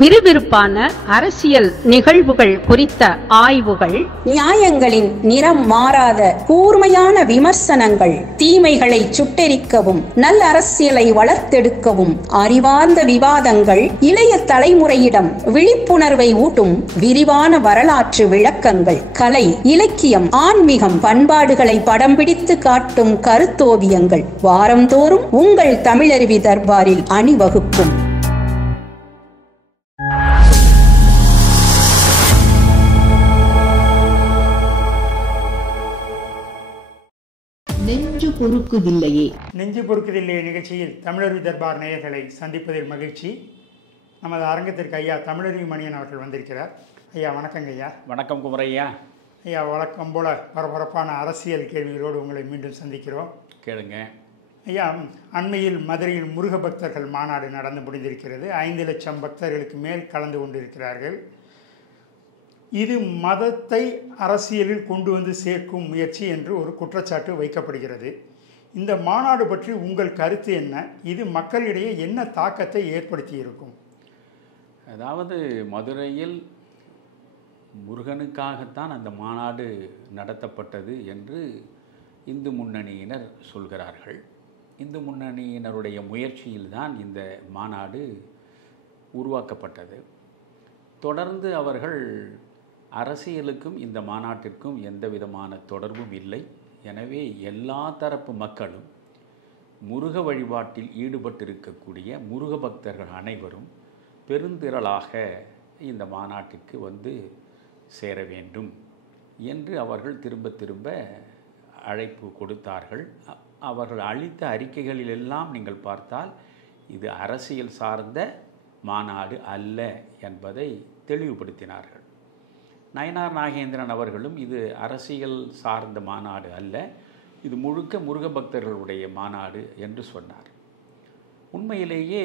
விறுவிறுப்பான அரசியல் நிகழ்வுகள் குறித்த ஆய்வுகள், நியாயங்களின் நிறம் மாறாத கூர்மையான விமர்சனங்கள், தீமைகளை சுட்டெரிக்கவும் நல்ல அரசியலை வளர்த்தெடுக்கவும் அறிவார்ந்த விவாதங்கள், இளைய தலைமுறையிடம் விழிப்புணர்வை ஊட்டும் விரிவான வரலாற்று விளக்கங்கள், கலை, இலக்கியம், ஆன்மீகம், பண்பாடுகளை படம் பிடித்து காட்டும் கருத்தோவியங்கள் வாரந்தோறும் உங்கள் தமிழருவி தர்பாரில் அணிவகுக்கும். நெஞ்சு பொறுக்குதில்லையே நிகழ்ச்சியில் தமிழருவி தர்பார் நேயர்களை சந்திப்பதில் மகிழ்ச்சி. நமது அரங்கத்திற்கு ஐயா தமிழருவி மணியன் அவர்கள் வந்திருக்கிறார். ஐயா வணக்கங்க ஐயா. வணக்கம் குமரையா. ஐயா வழக்கம் போல பரபரப்பான அரசியல் கேள்விகளோடு உங்களை மீண்டும் சந்திக்கிறோம். கேளுங்க ஐயா. அண்மையில் மதுரையில் முருக பக்தர்கள் மாநாடு நடந்து முடிந்திருக்கிறது. 5 லட்சம் பக்தர்களுக்கு மேல் கலந்து கொண்டிருக்கிறார்கள். இது மதத்தை அரசியலில் கொண்டு வந்து சேர்க்கும் முயற்சி என்று ஒரு குற்றச்சாட்டு வைக்கப்படுகிறது. இந்த மாநாடு பற்றி உங்கள் கருத்து என்ன? இது மக்களிடையே என்ன தாக்கத்தை ஏற்படுத்தி இருக்கும்? அதாவது மதுரையில் முருகனுக்காகத்தான் அந்த மாநாடு நடத்தப்பட்டது என்று இந்து முன்னணியினர் சொல்கிறார்கள். இந்து முன்னணியினருடைய முயற்சியில்தான் இந்த மாநாடு உருவாக்கப்பட்டது. தொடர்ந்து அவர்கள் அரசியலுக்கும் இந்த மாநாட்டிற்கும் எந்த விதமான தொடர்பும் இல்லை. எனவே எல்லா தரப்பு மக்களும் முருக வழிபாட்டில் ஈடுபட்டிருக்கக்கூடிய முருக பக்தர்கள் அனைவரும் பெருந்திரளாக இந்த மாநாட்டிற்கு வந்து சேர வேண்டும் என்று அவர்கள் திரும்ப திரும்ப அழைப்பு கொடுத்தார்கள். அவர்கள் அளித்த அறிக்கைகளிலெல்லாம் நீங்கள் பார்த்தால் இது அரசியல் சார்ந்த மாநாடு அல்ல என்பதை தெளிவுபடுத்தினார்கள். நயனார் நாகேந்திரன் அவர்களும் இது அரசியல் சார்ந்த மாநாடு அல்ல, இது முழுக்க முருக பக்தர்களுடைய மாநாடு என்று சொன்னார். உண்மையிலேயே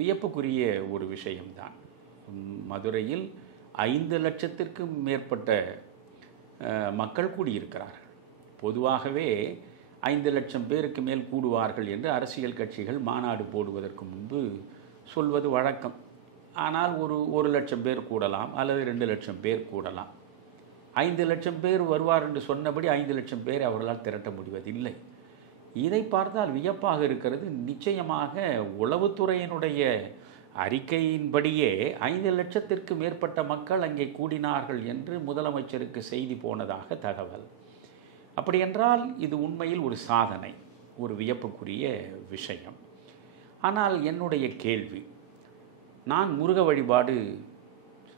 வியப்புக்குரிய ஒரு விஷயம்தான். மதுரையில் 5 லட்சத்திற்கும் மேற்பட்ட மக்கள் கூடியிருக்கிறார்கள். பொதுவாகவே 5 லட்சம் பேருக்கு மேல் கூடுவார்கள் என்று அரசியல் கட்சிகள் மாநாடு போடுவதற்கு முன்பு சொல்வது வழக்கம். ஆனால் ஒரு லட்சம் பேர் கூடலாம் அல்லது 2 லட்சம் பேர் கூடலாம். 5 லட்சம் பேர் வருவார் என்று சொன்னபடி 5 லட்சம் பேர் அவர்களால் திரட்ட முடிவதில்லை. இதை பார்த்தால் வியப்பாக இருக்கிறது. நிச்சயமாக உளவுத்துறையினுடைய அறிக்கையின்படியே 5 லட்சத்திற்கு மேற்பட்ட மக்கள் அங்கே கூடினார்கள் என்று முதலமைச்சருக்கு செய்தி போனதாக தகவல். அப்படியென்றால் இது உண்மையில் ஒரு சாதனை, ஒரு வியப்புக்குரிய விஷயம். ஆனால் என்னுடைய கேள்வி, நான் முருக வழிபாடு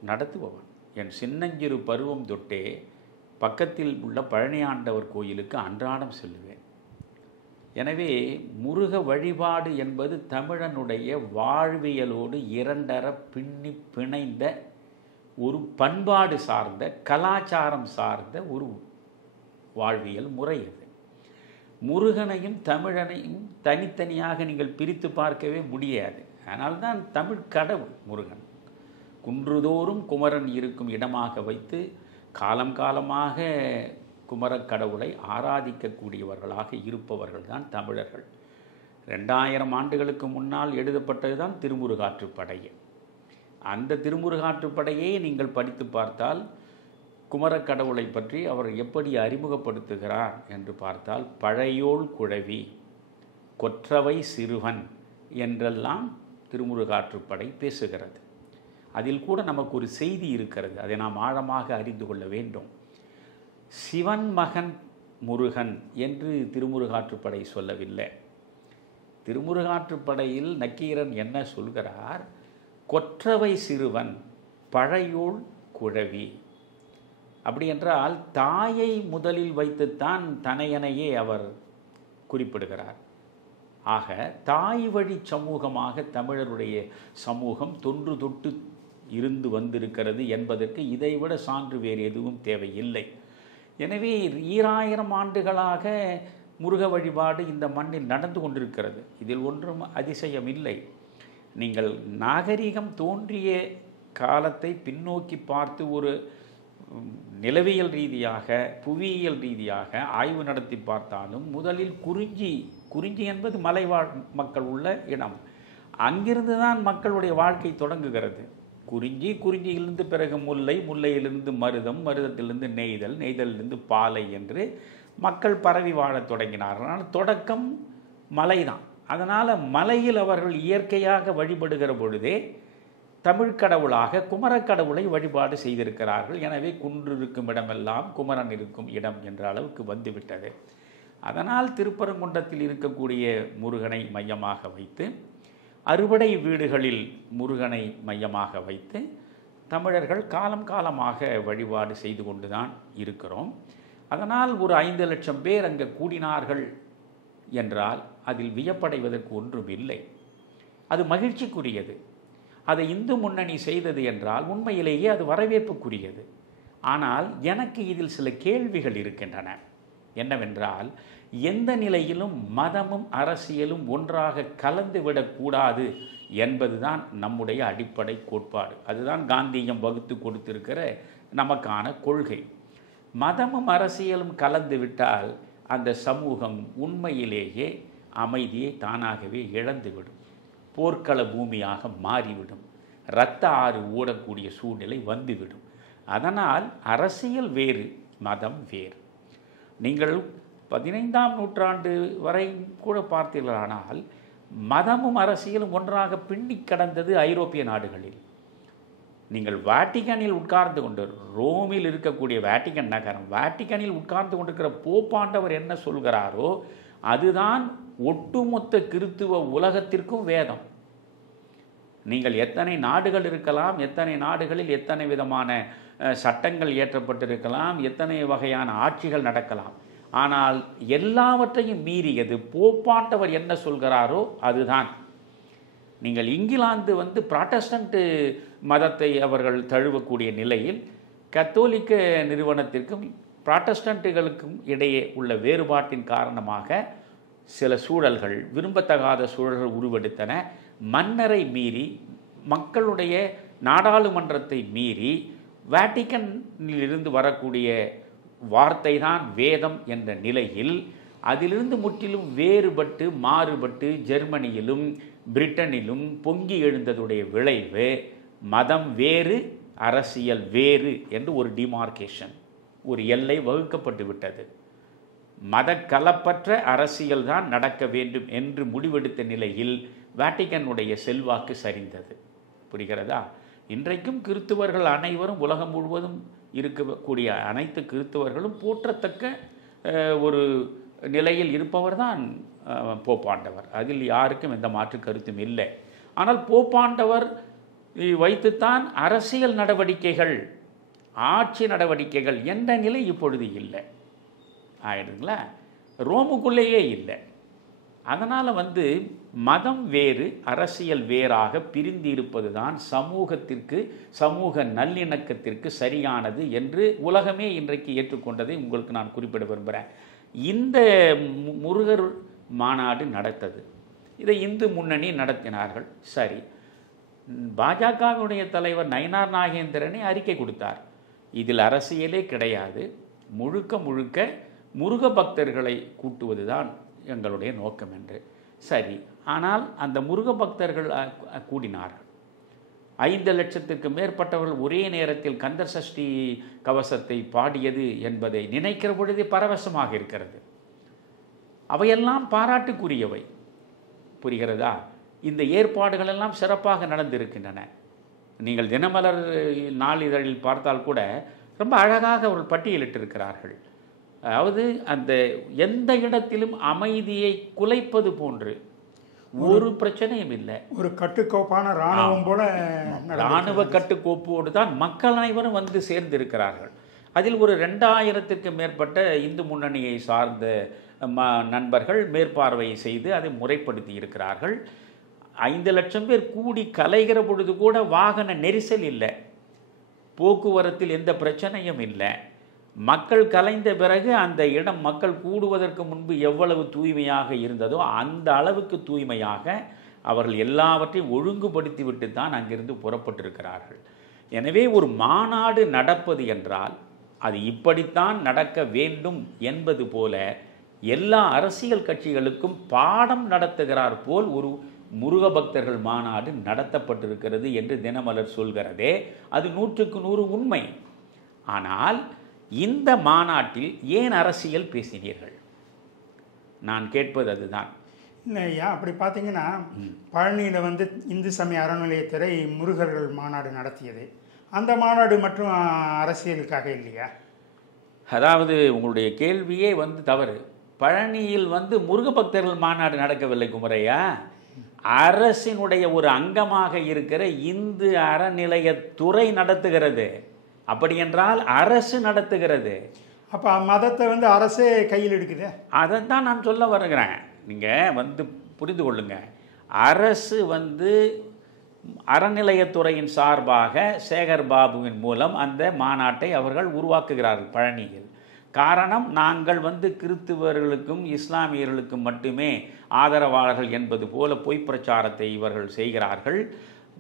நடத்துபவன். என் சின்னஞ்சிறு பருவம் தொட்டே பக்கத்தில் உள்ள பழனி ஆண்டவர் கோயிலுக்கு அன்றாடம் செல்லுவேன். எனவே முருக வழிபாடு என்பது தமிழனுடைய வாழ்வியலோடு இரண்டர பின்னி பிணைந்த ஒரு பண்பாடு சார்ந்த கலாச்சாரம் சார்ந்த ஒரு வாழ்வியல் முறை அது. முருகனையும் தமிழனையும் தனித்தனியாக நீங்கள் பிரித்து பார்க்கவே முடியாது. அதனால்தான் தமிழ் கடவுள் முருகன் குன்றுதோறும் குமரன் இருக்கும் இடமாக வைத்து காலம் காலமாக குமரக் கடவுளை ஆராதிக்கக்கூடியவர்களாக இருப்பவர்கள் தான் தமிழர்கள். 2000 ஆண்டுகளுக்கு முன்னால் எழுதப்பட்டது தான் திருமுருகாற்றுப்படையே. அந்த திருமுருகாற்றுப்படையை நீங்கள் படித்து பார்த்தால் குமரக் கடவுளை பற்றி அவர் எப்படி அறிமுகப்படுத்துகிறார் என்று பார்த்தால் பழையோள் குழவி, கொற்றவை சிறுவன் என்றெல்லாம் திருமுருகாற்றுப்படை பேசுகிறது. அதில் கூட நமக்கு ஒரு செய்தி இருக்கிறது, அதை நாம் ஆழமாக அறிந்து கொள்ள வேண்டும். சிவன் மகன் முருகன் என்று திருமுருகாற்றுப்படை சொல்லவில்லை. திருமுருகாற்றுப்படையில் நக்கீரன் என்ன சொல்கிறார்? கொற்றவை சிறுவன், பழையோள் குழவி. அப்படி என்றால் தாயை முதலில் வைத்துத்தான் தனையனையே அவர் குறிப்பிடுகிறார். ஆக தாய் வழி சமூகமாக தமிழருடைய சமூகம் தொன்று தொட்டு இருந்து வந்திருக்கிறது என்பதற்கு இதைவிட சான்று வேறு எதுவும் தேவையில்லை. எனவே 2000 ஆண்டுகளாக முருக வழிபாடு இந்த மண்ணில் நடந்து கொண்டிருக்கிறது. இதில் ஒன்றும் அதிசயம் இல்லை. நீங்கள் நாகரிகம் தோன்றிய காலத்தை பின்னோக்கி பார்த்து ஒரு நிலவியல் ரீதியாக புவியியல் ரீதியாக ஆய்வு நடத்தி பார்த்தாலும் முதலில் குறிஞ்சி என்பது மலைவாழ் மக்கள் உள்ள இடம். அங்கிருந்து தான் மக்களுடைய வாழ்க்கை தொடங்குகிறது. குறிஞ்சி, குறிஞ்சியிலிருந்து பிறகு முல்லை, முல்லையிலிருந்து மருதம், மருதத்திலிருந்து நெய்தல், நெய்தலிலிருந்து பாலை என்று மக்கள் பரவி வாழத் தொடங்கினார்கள். ஆனால் தொடக்கம் மலை தான். அதனால் மலையில் அவர்கள் இயற்கையாக வழிபடுகிற பொழுதே தமிழ் கடவுளாக குமரக்கடவுளை வழிபாடு செய்திருக்கிறார்கள். எனவே குன்று இருக்கும் இடமெல்லாம் குமரன் இருக்கும் இடம் என்ற அளவுக்கு வந்துவிட்டது. அதனால் திருப்பரங்குன்றத்தில் இருக்கக்கூடிய முருகனை மையமாக வைத்து, அறுபடை வீடுகளில் முருகனை மையமாக வைத்து தமிழர்கள் காலம் காலமாக வழிபாடு செய்து கொண்டு தான் இருக்கிறோம். அதனால் ஒரு 5 லட்சம் பேர் அங்கே கூடினார்கள் என்றால் அதில் வியப்படைவதற்கு ஒன்றும் இல்லை. அது மகிழ்ச்சிக்குரியது. அதை இந்து முன்னணி செய்தது என்றால் உண்மையிலேயே அது வரவேற்புக்குரியது. ஆனால் எனக்கு இதில் சில கேள்விகள் இருக்கின்றன. என்னவென்றால், எந்த நிலையிலும் மதமும் அரசியலும் ஒன்றாக கலந்துவிடக்கூடாது என்பதுதான் நம்முடைய அடிப்படை கோட்பாடு. அதுதான் காந்தியம் வகுத்து கொடுத்திருக்கிற நமக்கான கொள்கை. மதமும் அரசியலும் கலந்துவிட்டால் அந்த சமூகம் உண்மையிலேயே அமைதியை தானாகவே இழந்துவிடும். போர்க்கள பூமியாக மாறிவிடும். இரத்த ஆறு ஓடக்கூடிய சூழ்நிலை வந்துவிடும். அதனால் அரசியல் வேறு, மதம் வேறு. நீங்கள் 15ஆம் நூற்றாண்டு வரை கூட பார்த்தீர்களானால் மதமும் அரசியலும் ஒன்றாக பின்னி கடந்தது ஐரோப்பிய நாடுகளில். நீங்கள் வாட்டிகனில் உட்கார்ந்து கொண்டு, ரோமில் இருக்கக்கூடிய வாட்டிகன் நகரம், வாட்டிகனில் உட்கார்ந்து கொண்டிருக்கிற போப்பாண்டவர் என்ன சொல்கிறாரோ அதுதான் ஒட்டுமொத்த கிறித்துவ உலகத்திற்கும் வேதம். நீங்கள் எத்தனை நாடுகள் இருக்கலாம், எத்தனை நாடுகளில் எத்தனை விதமான சட்டங்கள் இயற்றப்பட்டிருக்கலாம், எத்தனை வகையான ஆட்சிகள் நடக்கலாம், ஆனால் எல்லாவற்றையும் மீறியது போப்பாண்டவர் என்ன சொல்கிறாரோ அதுதான். நீங்கள் இங்கிலாந்து புராட்டஸ்டன்ட் மதத்தை அவர்கள் தழுவக்கூடிய நிலையில் கத்தோலிக்க நிறுவனத்திற்கும் புராட்டஸ்டன்ட்டுகளுக்கும் இடையே உள்ள வேறுபாட்டின் காரணமாக சில சூழல்கள், விரும்பத்தகாத சூழல்கள் உருவெடுத்தன. மன்னரை மீறி, மக்களுடைய நாடாளுமன்றத்தை மீறி வாட்டிகனிலிருந்து வரக்கூடிய வார்த்தை தான் வேதம் என்ற நிலையில் அதிலிருந்து முற்றிலும் வேறுபட்டு மாறுபட்டு ஜெர்மனியிலும் பிரிட்டனிலும் பொங்கி எழுந்ததுடைய விளைவு மதம் வேறு அரசியல் வேறு என்று ஒரு டிமார்கேஷன், ஒரு எல்லை வகுக்கப்பட்டு விட்டது. மத கலப்பற்ற அரசியல் தான் நடக்க வேண்டும் என்று முடிவெடுத்த நிலையில் வாட்டிகனுடைய செல்வாக்கு சரிந்தது. புரிகிறதா? இன்றைக்கும் கிறித்துவர்கள் அனைவரும், உலகம் முழுவதும் இருக்கக்கூடிய அனைத்து கிறித்துவர்களும் போற்றத்தக்க ஒரு நிலையில் இருப்பவர் தான் போப்பாண்டவர். அதில் யாருக்கும் எந்த மாற்று கருத்தும் இல்லை. ஆனால் போப்பாண்டவர் வைத்துத்தான் அரசியல் நடவடிக்கைகள், ஆட்சி நடவடிக்கைகள் என்ற நிலை இப்பொழுது இல்லை. ஆயிடுங்களா? ரோமுக்குள்ளேயே இல்லை. அதனால் மதம் வேறு அரசியல் வேறாக பிரிந்து இருப்பது தான் சமூகத்திற்கு, சமூக நல்லிணக்கத்திற்கு சரியானது என்று உலகமே இன்றைக்கு ஏற்றுக்கொண்டதை உங்களுக்கு நான் குறிப்பிட விரும்புகிறேன். இந்த முருகர் மாநாடு நடத்தது, இதை இந்து முன்னணி நடத்தினார்கள். சரி, பாஜகவுடைய தலைவர் நயினார் நாகேந்திரனை அறிக்கை கொடுத்தார். இதில் அரசியலே கிடையாது, முழுக்க முழுக்க முருக பக்தர்களை கூட்டுவது தான் எங்களுடைய நோக்கம் என்று. சரி, ஆனால் அந்த முருக பக்தர்கள் கூடினார்கள். 5 லட்சத்திற்கு மேற்பட்டவர்கள் ஒரே நேரத்தில் கந்தர் சஷ்டி கவசத்தை பாடியது என்பதை நினைக்கிற பொழுதே பரவசமாக இருக்கிறது. அவையெல்லாம் பாராட்டுக்குரியவை. புரிகிறதா? இந்த ஏற்பாடுகள் எல்லாம் சிறப்பாக நடந்திருக்கின்றன. நீங்கள் தினமலர் நாளிதழில் பார்த்தால் கூட ரொம்ப அழகாக அவர்கள் பட்டியலிட்டிருக்கிறார்கள். அதாவது அந்த எந்த இடத்திலும் அமைதியை குலைப்பது போன்று ஒரு பிரச்சனையும் இல்லை. ஒரு கட்டுக்கோப்பான இராணுவம் போல, இராணுவ கட்டுக்கோப்போடு தான் மக்கள் அனைவரும் சேர்ந்திருக்கிறார்கள். அதில் ஒரு 2000க்கு மேற்பட்ட இந்து முன்னணியை சார்ந்த நண்பர்கள் மேற்பார்வை செய்து அதை முறைப்படுத்தி இருக்கிறார்கள். 5 லட்சம் பேர் கூடி கலைகிற பொழுது கூட வாகன நெரிசல் இல்லை, போக்குவரத்தில் எந்த பிரச்சனையும் இல்லை. மக்கள் கலைந்த பிறகு அந்த இடம் மக்கள் கூடுவதற்கு முன்பு எவ்வளவு தூய்மையாக இருந்ததோ அந்த அளவுக்கு தூய்மையாக அவர்கள் எல்லாவற்றையும் ஒழுங்குபடுத்திவிட்டு தான் அங்கிருந்து புறப்பட்டிருக்கிறார்கள். எனவே ஒரு மாநாடு நடப்பது என்றால் அது இப்படித்தான் நடக்க வேண்டும் என்பது போல எல்லா அரசியல் கட்சிகளுக்கும் பாடம் நடத்துகிறார் போல் ஒரு முருக பக்தர்கள் மாநாடு நடத்தப்பட்டிருக்கிறது என்று தினமலர் சொல்கிறதே அது 100க்கு 100 உண்மை. ஆனால் இந்த மாநாட்டில் ஏன் அரசியல் பேசினீர்கள்? நான் கேட்பது அதுதான். இல்லையா, அப்படி பார்த்தீங்கன்னா பழனியில் வந்து இந்து சமய அறநிலையத்துறை முருகர்கள் மாநாடு நடத்தியது. அந்த மாநாடு மற்றும் அரசியலுக்காக இல்லையா? அதாவது உங்களுடைய கேள்வியே வந்து தவறு. பழனியில் வந்து முருக பக்தர்கள் மாநாடு நடக்கவில்லை குமரையா. அரசினுடைய ஒரு அங்கமாக இருக்கிற இந்து அறநிலையத்துறை நடத்துகிறது. அப்படி என்றால் அரசு நடத்துகிறது. அப்போ மதத்தை வந்து அரசே கையில் எடுக்குது. அதைத்தான் நான் சொல்ல வருகிறேன். நீங்கள் வந்து புரிந்து கொள்ளுங்க. அரசு வந்து அறநிலையத்துறையின் சார்பாக சேகர் பாபுவின் மூலம் அந்த மாநாட்டை அவர்கள் உருவாக்குகிறார்கள் பழனியில். காரணம், நாங்கள் வந்து கிறிஸ்துவர்களுக்கும் இஸ்லாமியர்களுக்கும் மட்டுமே ஆதரவாளர்கள் என்பது போல பொய் பிரச்சாரத்தை இவர்கள் செய்கிறார்கள்.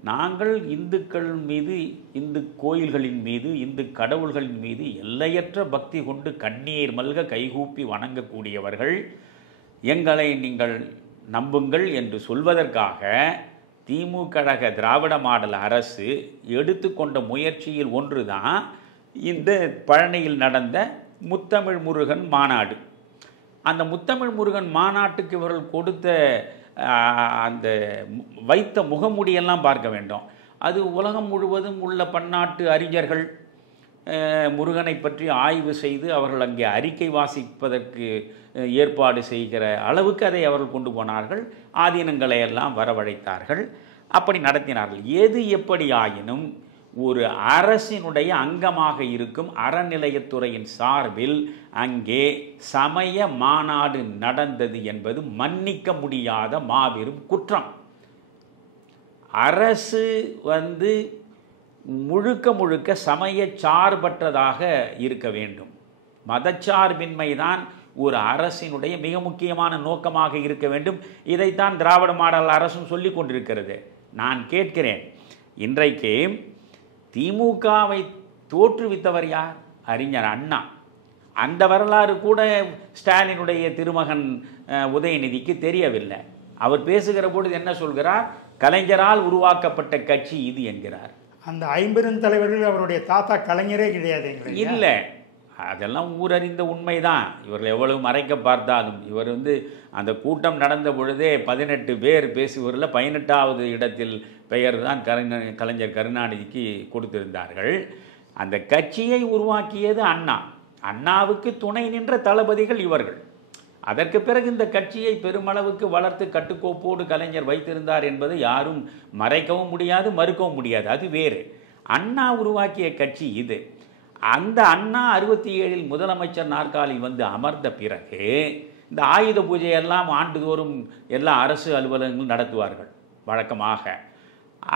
நாங்கள் இந்துக்கள் மீது, இந்து கோயில்களின் மீது, இந்து கடவுள்களின் மீது எல்லையற்ற பக்தி கொண்டு கண்ணீர் மல்க கைகூப்பி வணங்கக்கூடியவர்கள். எங்களை நீங்கள் நம்புங்கள் என்று சொல்வதற்காக திமுக திராவிட மாடல் அரசு எடுத்துக்கொண்ட முயற்சியில் ஒன்றுதான் இந்த பழனியில் நடந்த முத்தமிழ் முருகன் மாநாடு. அந்த முத்தமிழ் முருகன் மாநாட்டுக்கு இவர்கள் கொடுத்த அந்த வைத்த முகமூடியெல்லாம் பார்க்க வேண்டும். அது உலகம் முழுவதும் உள்ள பன்னாட்டு அறிஞர்கள் முருகனை பற்றி ஆய்வு செய்து அவர்கள் அங்கே அறிக்கை வாசிப்பதற்கு ஏற்பாடு செய்கிற அளவுக்கு அதை அவர்கள் கொண்டு போனார்கள். ஆதீனங்களை எல்லாம் வரவழைத்தார்கள். அப்படி நடத்தினார்கள். எது எப்படி ஆயினும் ஒரு அரசினுடைய அங்கமாக இருக்கும் அறநிலையத்துறையின் சார்பில் அங்கே சமய மாநாடு நடந்தது என்பது மன்னிக்க முடியாத மாபெரும் குற்றம். அரசு வந்து முழுக்க முழுக்க சமய சார்பற்றதாக இருக்க வேண்டும். மதச்சார்பின்மைதான் ஒரு அரசினுடைய மிக முக்கியமான நோக்கமாக இருக்க வேண்டும். இதைத்தான் திராவிட மாடல் அரசும் சொல்லிக் கொண்டிருக்கிறது. நான் கேட்கிறேன், இன்றைக்கு திமுகவை தோற்றுவித்தவர் யார்? அறிஞர் அண்ணா. அந்த வரலாறு கூட ஸ்டாலினுடைய திருமகன் உதயநிதிக்கு தெரியவில்லை. அவர் பேசுகிற பொழுது என்ன சொல்கிறார்? கலைஞரால் உருவாக்கப்பட்ட கட்சி இது என்கிறார். அந்த 50 தலைவர்கள் அவருடைய தாத்தா கலைஞரே கிடையாது. இல்லை, அதெல்லாம் ஊரறிந்த உண்மைதான். இவர்கள் எவ்வளவு மறைக்க பார்த்தாலும் இவர் வந்து அந்த கூட்டம் நடந்த பொழுதே 18 பேர் பேசுவதில் 18வது இடத்தில் பெயர் தான் கலைஞர் கருணாநிதிக்கு கொடுத்திருந்தார்கள். அந்த கட்சியை உருவாக்கியது அண்ணா. அண்ணாவுக்கு துணை நின்ற தளபதிகள் இவர்கள். அதற்கு பிறகு இந்த கட்சியை பெருமளவுக்கு வளர்த்து கட்டுக்கோப்போடு கலைஞர் வைத்திருந்தார் என்பதை யாரும் மறைக்கவும் முடியாது, மறுக்கவும் முடியாது. அது வேறு. அண்ணா உருவாக்கிய கட்சி இது. அந்த அண்ணா 67 முதலமைச்சர் நாற்காலில் வந்து அமர்ந்த பிறகு இந்த ஆயுத பூஜையெல்லாம் ஆண்டுதோறும் எல்லா அரசு அலுவலகங்களும் நடத்துவார்கள் வழக்கமாக.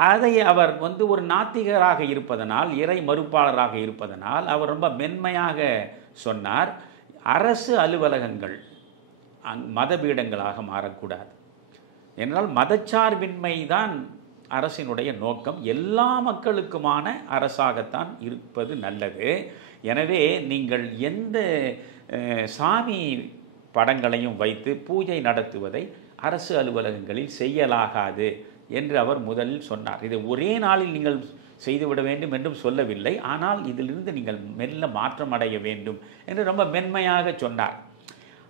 அதை அவர் வந்து ஒரு நாத்திகராக இருப்பதனால், இறை மறுப்பாளராக இருப்பதனால் அவர் ரொம்ப மென்மையாக சொன்னார், அரசு அலுவலகங்கள் மதபீடங்களாக மாறக்கூடாது. என்றால் மதச்சார்பின்மை தான் அரசினுடைய நோக்கம். எல்லா மக்களுக்குமான அரசாகத்தான் இருப்பது நல்லது. எனவே நீங்கள் எந்த சாமி படங்களையும் வைத்து பூஜை நடத்துவதை அரசு அலுவலகங்களில் செய்யலாகாது என்று அவர் முதலில் சொன்னார். இதை ஒரே நாளில் நீங்கள் செய்துவிட வேண்டும் என்றும் சொல்லவில்லை. ஆனால் இதிலிருந்து நீங்கள் மெல்ல மாற்றம் அடைய வேண்டும் என்று ரொம்ப மென்மையாக சொன்னார்.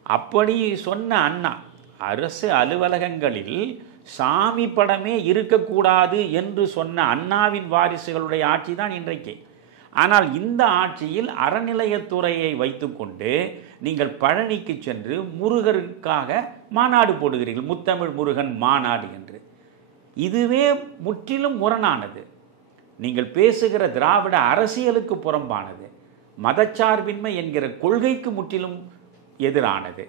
அப்படி சொன்ன அண்ணா அரசு அலுவலகங்களில் சாமி படமே இருக்கக்கூடாது என்று சொன்ன அண்ணாவின் வாரிசுகளுடைய ஆட்சி தான் இன்றைக்கு. ஆனால் இந்த ஆட்சியில் அறநிலையத்துறையை வைத்துக்கொண்டு நீங்கள் பழனிக்கு சென்று முருகருக்காக மாநாடு போடுகிறீர்கள், முத்தமிழ் முருகன் மாநாடு என்று. இதுவே முற்றிலும் முரணானது. நீங்கள் பேசுகிற திராவிட அரசியலுக்கு புறம்பானது. மதச்சார்பின்மை என்கிற கொள்கைக்கு முற்றிலும் எதிரானது.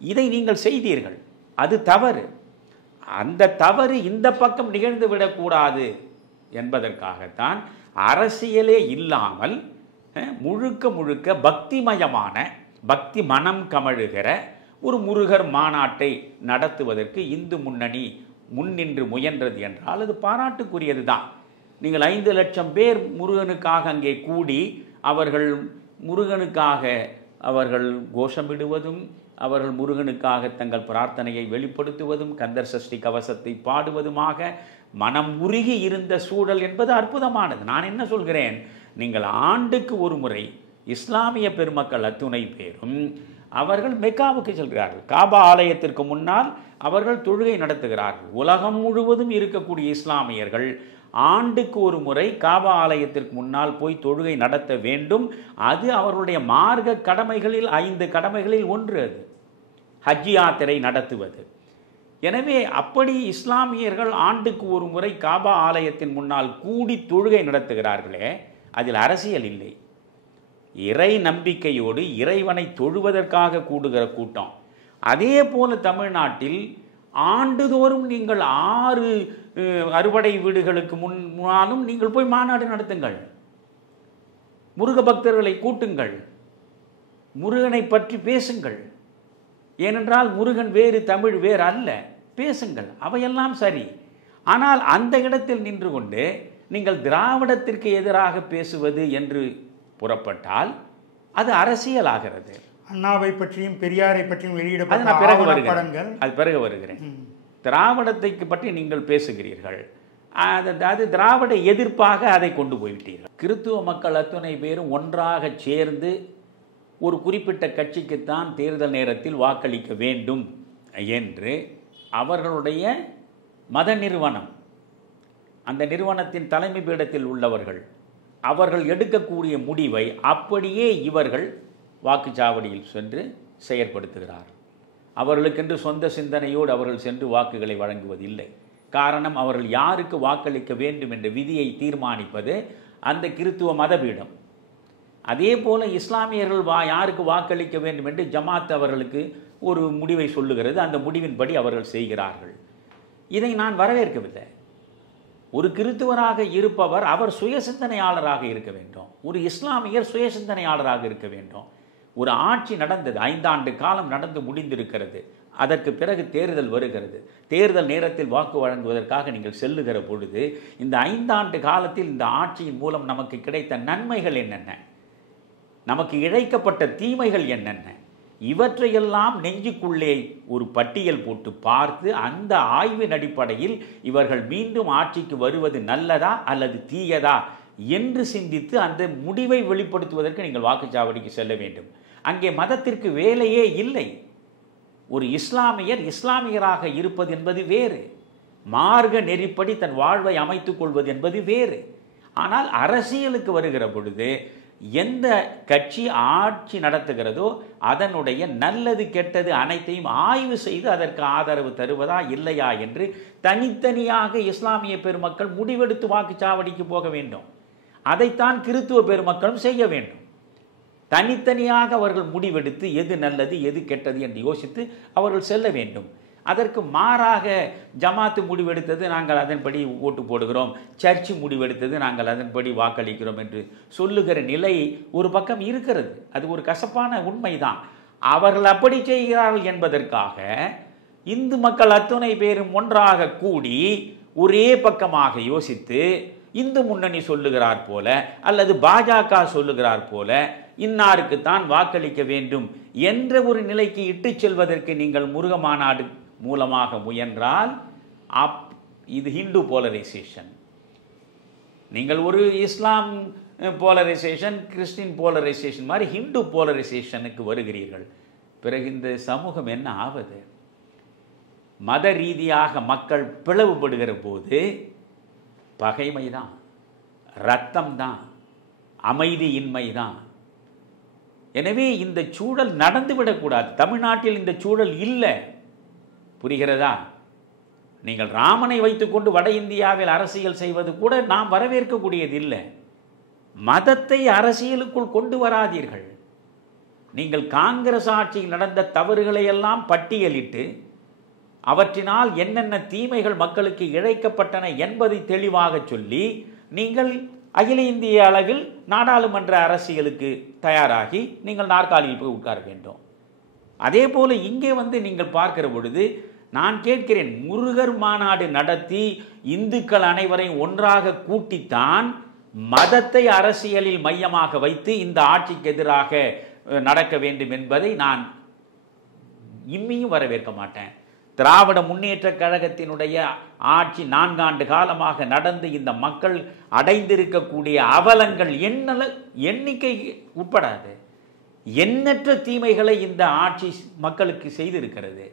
இதை நீங்கள் செய்தீர்கள், அது தவறு. அந்த தவறு இந்த பக்கம் நிகழ்ந்து விடக்கூடாது என்பதற்காகத்தான் அரசியலே இல்லாமல் முழுக்க முழுக்க பக்திமயமான, பக்தி மனம் கமழுகிற ஒரு முருகர் மாநாட்டை நடத்துவதற்கு இந்து முன்னணி முன்னின்று முயன்றது என்றால் அது பாராட்டுக்குரியது தான். நீங்கள் 5 லட்சம் பேர் முருகனுக்காக அங்கே கூடி அவர்கள் முருகனுக்காக அவர்கள் கோஷமிடுவதும் அவர்கள் முருகனுக்காக தங்கள் பிரார்த்தனையை வெளிப்படுத்துவதும் கந்தர் சஷ்டி கவசத்தை பாடுவதுமாக மனம் உருகி இருந்த சூழல் என்பது அற்புதமானது. நான் என்ன சொல்கிறேன், நீங்கள் ஆண்டுக்கு ஒரு முறை இஸ்லாமிய பெருமக்கள் அத்துணை பேரும் அவர்கள் மெக்காவுக்கு செல்கிறார்கள். காபா ஆலயத்திற்கு முன்னால் அவர்கள் தொழுகை நடத்துகிறார்கள். உலகம் முழுவதும் இருக்கக்கூடிய இஸ்லாமியர்கள் ஆண்டுக்கு ஒரு முறை காபா ஆலயத்திற்கு முன்னால் போய் தொழுகை நடத்த வேண்டும். அது அவர்களுடைய மார்க்க கடமைகளில் 5 கடமைகளில் ஒன்று. அது ஹஜ் யாத்திரை நடத்துவது. எனவே அப்படி இஸ்லாமியர்கள் ஆண்டுக்கு ஒரு முறை காபா ஆலயத்தின் முன்னால் கூடி தொழுகை நடத்துகிறார்களே, அதில் அரசியல் இல்லை. இறை நம்பிக்கையோடு இறைவனை தொழுவதற்காக கூடுகிற கூட்டம். அதே போல தமிழ்நாட்டில் ஆண்டுதோறும் நீங்கள் 6 அறுவடை வீடுகளுக்கு முன்னாலும் நீங்கள் போய் மாநாடு நடத்துங்கள், முருக பக்தர்களை கூட்டுங்கள், முருகனை பற்றி பேசுங்கள். ஏனென்றால் முருகன் வேறு தமிழ் வேறு அல்ல, பேசுங்கள், அவையெல்லாம் சரி. ஆனால் அந்த இடத்தில் நின்று கொண்டு நீங்கள் திராவிடத்திற்கு எதிராக பேசுவது என்று புறப்பட்டால் அது அரசியலாகிறது. அண்ணாவை பற்றியும் பெரியாரை பற்றியும் வெளியிடப்பட்ட படங்கள், அது பிறகு வருகிறேன். திராவிடத்தை பற்றி நீங்கள் பேசுகிறீர்கள், அது திராவிட எதிர்ப்பாக அதை கொண்டு போய்விட்டீர்கள். கிறித்துவ மக்கள் அத்துணை பேரும் ஒன்றாக சேர்ந்து ஒரு குறிப்பிட்ட கட்சிக்குத்தான் தேர்தல் நேரத்தில் வாக்களிக்க வேண்டும் என்று அவர்களுடைய மத நிறுவனம், அந்த நிறுவனத்தின் தலைமை பீடத்தில் உள்ளவர்கள், அவர்கள் எடுக்கக்கூடிய முடிவை அப்படியே இவர்கள் வாக்குச்சாவடியில் சென்று செயற்படுத்துகிறார்கள். அவர்களுக்கென்று சொந்த சிந்தனையோடு அவர்கள் சென்று வாக்குகளை வழங்குவதில்லை. காரணம், அவர்கள் யாருக்கு வாக்களிக்க வேண்டும் என்ற விதியை தீர்மானிப்பது அந்த கிறித்துவ மதபீடம். அதே போல இஸ்லாமியர்கள் யாருக்கு வாக்களிக்க வேண்டும் என்று ஜமாத் அவர்களுக்கு ஒரு முடிவை சொல்லுகிறது. அந்த முடிவின்படி அவர்கள் செய்கிறார்கள். இதை நான் வரவேற்கவில்லை. ஒரு கிறித்துவராக இருப்பவர் அவர் சுயசிந்தனையாளராக இருக்க வேண்டும். ஒரு இஸ்லாமியர் சுயசிந்தனையாளராக இருக்க வேண்டும். ஒரு ஆட்சி நடந்தது, 5 ஆண்டு காலம் நடந்து முடிந்திருக்கிறது. அதற்கு பிறகு தேர்தல் வருகிறது. தேர்தல் நேரத்தில் வாக்கு வழங்குவதற்காக நீங்கள் செல்லுகிற பொழுது இந்த 5 ஆண்டு காலத்தில் இந்த ஆட்சியின் மூலம் நமக்கு கிடைத்த நன்மைகள் என்னென்ன, நமக்கு இழைக்கப்பட்ட தீமைகள் என்னென்ன, இவற்றையெல்லாம் நெஞ்சுக்குள்ளே ஒரு பட்டியல் போட்டு பார்த்து அந்த ஆய்வின் அடிப்படையில் இவர்கள் மீண்டும் ஆட்சிக்கு வருவது நல்லதா அல்லது தீயதா என்று சிந்தித்து அந்த முடிவை வெளிப்படுத்துவதற்கு நீங்கள் வாக்குச்சாவடிக்கு செல்ல வேண்டும். அங்கே மதத்திற்கு வேலையே இல்லை. ஒரு இஸ்லாமியர் இஸ்லாமியராக இருப்பது என்பது வேறு, மார்க்க நெறிப்படி தன் வாழ்வை அமைத்துக் கொள்வது என்பது வேறு. ஆனால் அரசியலுக்கு வருகிற பொழுது எந்த கட்சி ஆட்சி நடத்துகிறதோ அதனுடைய நல்லது கெட்டது அனைத்தையும் ஆய்வு செய்து அதற்கு ஆதரவு தருவதா இல்லையா என்று தனித்தனியாக இஸ்லாமிய பெருமக்கள் முடிவெடுத்து வாக்குச்சாவடிக்கு போக வேண்டும். அதைத்தான் கிறித்துவ பெருமக்களும் செய்ய வேண்டும். தனித்தனியாக அவர்கள் முடிவெடுத்து எது நல்லது எது கெட்டது என்று யோசித்து அவர்கள் செல்ல வேண்டும். அதற்கு மாறாக ஜமாத்து முடிவெடுத்தது நாங்கள் அதன்படி ஓட்டு போடுகிறோம், சர்ச்சு முடிவெடுத்தது நாங்கள் அதன்படி வாக்களிக்கிறோம் என்று சொல்லுகிற நிலை ஒரு பக்கம் இருக்கிறது. அது ஒரு கசப்பான உண்மைதான். அவர்கள் அப்படி செய்கிறார்கள் என்பதற்காக இந்து மக்கள் அத்துணை பேரும் ஒன்றாக கூடி ஒரே பக்கமாக யோசித்து இந்து முன்னணி சொல்லுகிறார் போல அல்லது பாஜக சொல்லுகிறார் போல இன்னாருக்குத்தான் வாக்களிக்க வேண்டும் என்ற ஒரு நிலைக்கு இட்டு செல்வதற்கு நீங்கள் முருக மாநாடு மூலமாக முயன்றால் இது ஹிந்து போலரைசேஷன். நீங்கள் ஒரு இஸ்லாம் போலரைசேஷன், கிறிஸ்டின் போலரைசேஷன் மாதிரி ஹிந்து போலரைசேஷனுக்கு வருகிறீர்கள். பிறகு இந்த சமூகம் என்ன ஆவது? மத ரீதியாக மக்கள் பிளவுபடுகிற போது பகைமைதான், இரத்தம்தான், அமைதியின்மைதான். எனவே இந்த சூழல் நடந்துவிடக்கூடாது. தமிழ்நாட்டில் இந்த சூழல் இல்லை. புரிகிறதா? நீங்கள் ராமனை வைத்துக்கொண்டு வட இந்தியாவில் அரசியல் செய்வது கூட நாம் வரவேற்கக்கூடியது இல்லை. மதத்தை அரசியலுக்குள் கொண்டு வராதீர்கள். நீங்கள் காங்கிரஸ் ஆட்சியில் நடந்த தவறுகளை எல்லாம் பட்டியலிட்டு அவற்றினால் என்னென்ன தீமைகள் மக்களுக்கு இழைக்கப்பட்டன என்பதை தெளிவாக சொல்லி நீங்கள் அகில இந்திய அளவில் நாடாளுமன்ற அரசியலுக்கு தயாராகி நீங்கள் நாற்காலியில் போய் உட்கார வேண்டும். அதே போல இங்கே நீங்கள் பார்க்கிற பொழுது நான் கேட்கிறேன், முருகர் மாநாடு நடத்தி இந்துக்கள் அனைவரையும் ஒன்றாக கூட்டித்தான் மதத்தை அரசியலில் மையமாக வைத்து இந்த ஆட்சிக்கு எதிராக நடக்க வேண்டும் என்பதை நான் இம்மியும் வரவேற்க மாட்டேன். திராவிட முன்னேற்ற கழகத்தினுடைய ஆட்சி 4 ஆண்டு காலமாக நடந்து இந்த மக்கள் அடைந்திருக்கக்கூடிய அவலங்கள் எண்ணிக்கை உட்படாது. எண்ணற்ற தீமைகளை இந்த ஆட்சி மக்களுக்கு செய்திருக்கிறது.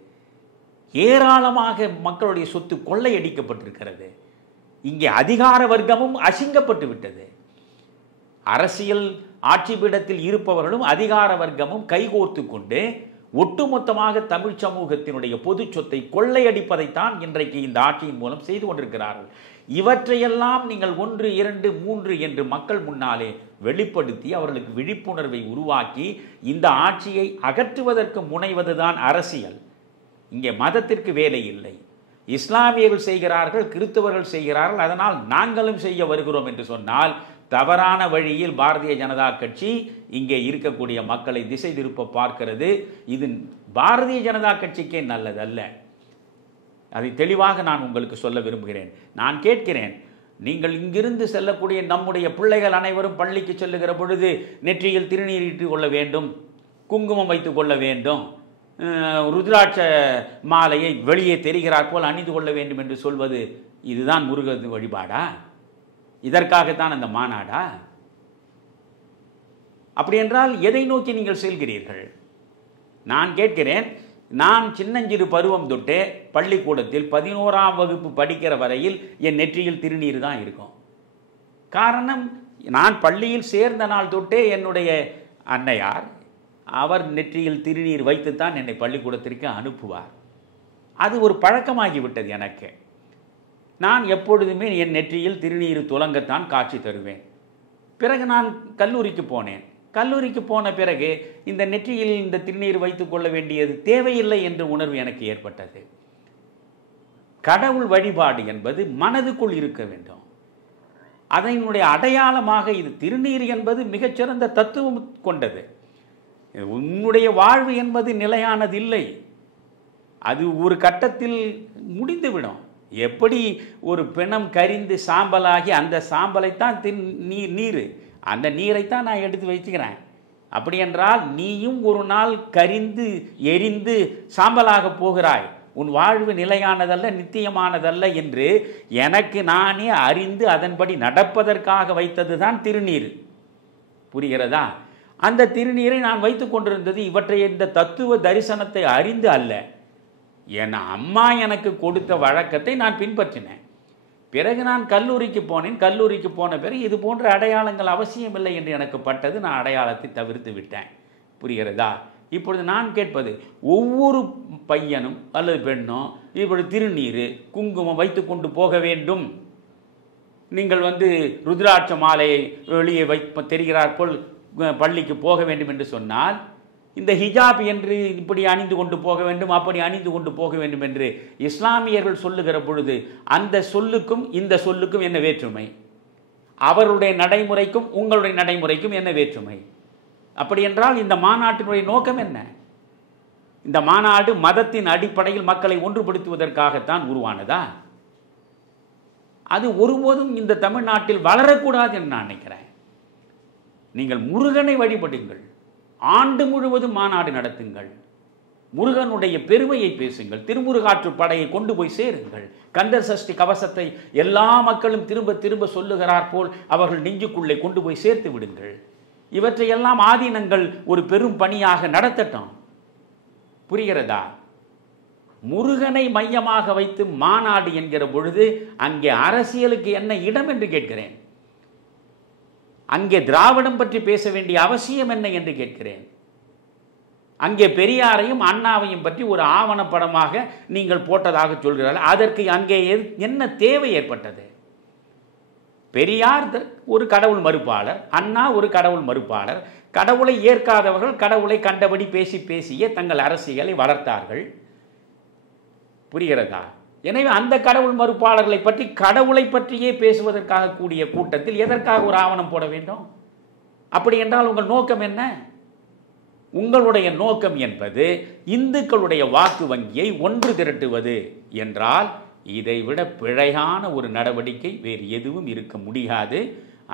ஏராளமாக மக்களுடைய சொத்து கொள்ளையடிக்கப்பட்டிருக்கிறது. இங்கே அதிகார வர்க்கமும் அசிங்கப்பட்டு விட்டது. அரசியல் ஆட்சி பீடத்தில் இருப்பவர்களும் அதிகார வர்க்கமும் கைகோர்த்து கொண்டு ஒட்டுமொத்தமாக தமிழ் சமூகத்தினுடைய பொது சொத்தை கொள்ளையடிப்பதைத்தான் இன்றைக்கு இந்த ஆட்சியின் மூலம் செய்து கொண்டிருக்கிறார்கள். இவற்றையெல்லாம் நீங்கள் 1, 2, 3 என்று மக்கள் முன்னாலே வெளிப்படுத்தி அவர்களுக்கு விழிப்புணர்வை உருவாக்கி இந்த ஆட்சியை அகற்றுவதற்கு முனைவதுதான் அரசியல். இங்கே மதத்திற்கு வேலை இல்லை. இஸ்லாமியர்கள் செய்கிறார்கள், கிறிஸ்தவர்கள் செய்கிறார்கள், அதனால் நாங்களும் செய்ய வருகிறோம் என்று சொன்னால் தவறான வழியில் பாரதிய ஜனதா கட்சி இங்கே இருக்கக்கூடிய மக்களை திசை திருப்ப பார்க்கிறது. இது பாரதிய ஜனதா கட்சிக்கே நல்லதல்ல. அதை தெளிவாக நான் உங்களுக்கு சொல்ல விரும்புகிறேன். நான் கேட்கிறேன், நீங்கள் இங்கிருந்து செல்லக்கூடிய நம்முடைய பிள்ளைகள் அனைவரும் பள்ளிக்கு செல்லுகிற பொழுது நெற்றியில் திருநீரிட்டு கொள்ள வேண்டும், குங்குமம் வைத்துக் கொள்ள வேண்டும், ருத்ராட்ச மாலையை வெளியே தெரிகிறார் போல் அணிந்து கொள்ள வேண்டும் என்று சொல்வது இதுதான் முருக வழிபாடா? இதற்காகத்தான் அந்த மாநாடா? அப்படி என்றால் எதை நோக்கி நீங்கள் செல்கிறீர்கள்? நான் கேட்கிறேன். நான் சின்னஞ்சிறு பருவம் தொட்டே பள்ளிக்கூடத்தில் 11ஆம் வகுப்பு படிக்கிற வரையில் என் நெற்றியில் திருநீர் தான் இருக்கும். காரணம், நான் பள்ளியில் சேர்ந்த நாள் தொட்டே என்னுடைய அன்னையார் அவர் நெற்றியில் திருநீர் வைத்துத்தான் என்னை பள்ளிக்கூடத்திற்கு அனுப்புவார். அது ஒரு பழக்கமாகிவிட்டது எனக்கு. நான் எப்பொழுதுமே என் நெற்றியில் திருநீர் துலங்கத்தான் காட்சி தருவேன். பிறகு நான் கல்லூரிக்கு போனேன். கல்லூரிக்கு போன பிறகு இந்த நெற்றியில் இந்த திருநீர் வைத்துக் கொள்ள வேண்டியது தேவையில்லை என்ற உணர்வு எனக்கு ஏற்பட்டது. கடவுள் வழிபாடு என்பது மனதுக்குள் இருக்க வேண்டும். அதனுடைய அடையாளமாக இது திருநீர் என்பது மிகச்சிறந்த தத்துவம் கொண்டது. உன்னுடைய வாழ்வு என்பது நிலையானது இல்லை. அது ஒரு கட்டத்தில் முடிந்துவிடும். எப்படி ஒரு பிணம் கரிந்து சாம்பலாகி அந்த சாம்பலைத்தான் நீர், அந்த நீரைத்தான் நான் எடுத்து வச்சுக்கிறேன். அப்படி என்றால் நீயும் ஒரு நாள் கரிந்து எரிந்து சாம்பலாக போகிறாய். உன் வாழ்வு நிலையானதல்ல, நித்தியமானதல்ல என்று எனக்கு நானே அறிந்து அதன்படி நடப்பதற்காக வைத்தது தான் திருநீர். புரிகிறதா? அந்த திருநீரை நான் வைத்துக் கொண்டிருந்தது இவற்றை இந்த தத்துவ தரிசனத்தை அறிந்து அல்ல. என் அம்மா எனக்கு கொடுத்த வழக்கத்தை நான் பின்பற்றினேன். பிறகு நான் கல்லூரிக்கு போனேன். கல்லூரிக்கு போன பிறகு இது போன்ற அடையாளங்கள் அவசியமில்லை என்று எனக்கு பட்டது. நான் அடையாளத்தை தவிர்த்து விட்டேன். புரிகிறதா? இப்பொழுது நான் கேட்பது, ஒவ்வொரு பையனும் அல்லது பெண்ணும் இப்பொழுது திருநீர் குங்குமம் வைத்து கொண்டு போக வேண்டும். நீங்கள் ருத்ராட்ச மாலையை வெளியே தெரிகிறார் போல் பள்ளிக்கு போக வேண்டும் என்று சொன்னால் இந்த ஹிஜாப் என்று இப்படி அணிந்து கொண்டு போக வேண்டும், அப்படி அணிந்து கொண்டு போக வேண்டும் என்று இஸ்லாமியர்கள் சொல்லுகிற பொழுது அந்த சொல்லுக்கும் இந்த சொல்லுக்கும் என்ன வேற்றுமை? அவருடைய நடைமுறைக்கும் உங்களுடைய நடைமுறைக்கும் என்ன வேற்றுமை? அப்படி என்றால் இந்த மாநாட்டினுடைய நோக்கம் என்ன? இந்த மாநாடு மதத்தின் அடிப்படையில் மக்களை ஒன்றுபடுத்துவதற்காகத்தான் உருவானதா? அது ஒருபோதும் இந்த தமிழ்நாட்டில் வளரக்கூடாது என்று நான் நினைக்கிறேன். நீங்கள் முருகனை வழிபடுங்கள், ஆண்டு முழுவதும் மாநாடு நடத்துங்கள், முருகனுடைய பெருமையை பேசுங்கள், திருமுருகாற்று படையை கொண்டு போய் சேருங்கள், கந்தர் சஷ்டி கவசத்தை எல்லா மக்களும் திரும்ப திரும்ப சொல்லுகிறார் போல் அவர்கள் நெஞ்சுக்குள்ளே கொண்டு போய் சேர்த்து விடுங்கள். இவற்றையெல்லாம் ஆதீனங்கள் ஒரு பெரும் பணியாக நடத்தட்டும். புரிகிறதா? முருகனை மையமாக வைத்து மாநாடு என்கிற பொழுது அங்கே அரசியலுக்கு என்ன இடம் என்று கேட்கிறேன். அங்கே திராவிடம் பற்றி பேச வேண்டிய அவசியம் என்ன என்று கேட்கிறேன். அங்கே பெரியாரையும் அண்ணாவையும் பற்றி ஒரு ஆவணப்படமாக நீங்கள் போட்டதாக சொல்கிறார்கள். அதற்கு அங்கே என்ன தேவை ஏற்பட்டது? பெரியார் ஒரு கடவுள் மறுப்பாளர், அண்ணா ஒரு கடவுள் மறுப்பாளர். கடவுளை ஏற்காதவர்கள் கடவுளை கண்டபடி பேசியே தங்கள் அரசியலை வளர்த்தார்கள். புரிகிறதா? எனவே அந்த கடவுள் மறுப்பாளர்களை பற்றி கடவுளை பற்றியே பேசுவதற்காக கூடிய கூட்டத்தில் எதற்காக ஒரு ஆவணம் போட வேண்டும்? அப்படி என்றால் உங்கள் நோக்கம் என்ன? உங்களுடைய நோக்கம் என்பது இந்துக்களுடைய வாக்கு வங்கியை ஒன்று திரட்டுவது என்றால் இதைவிட பிழையான ஒரு நடவடிக்கை வேறு எதுவும் இருக்க முடியாது.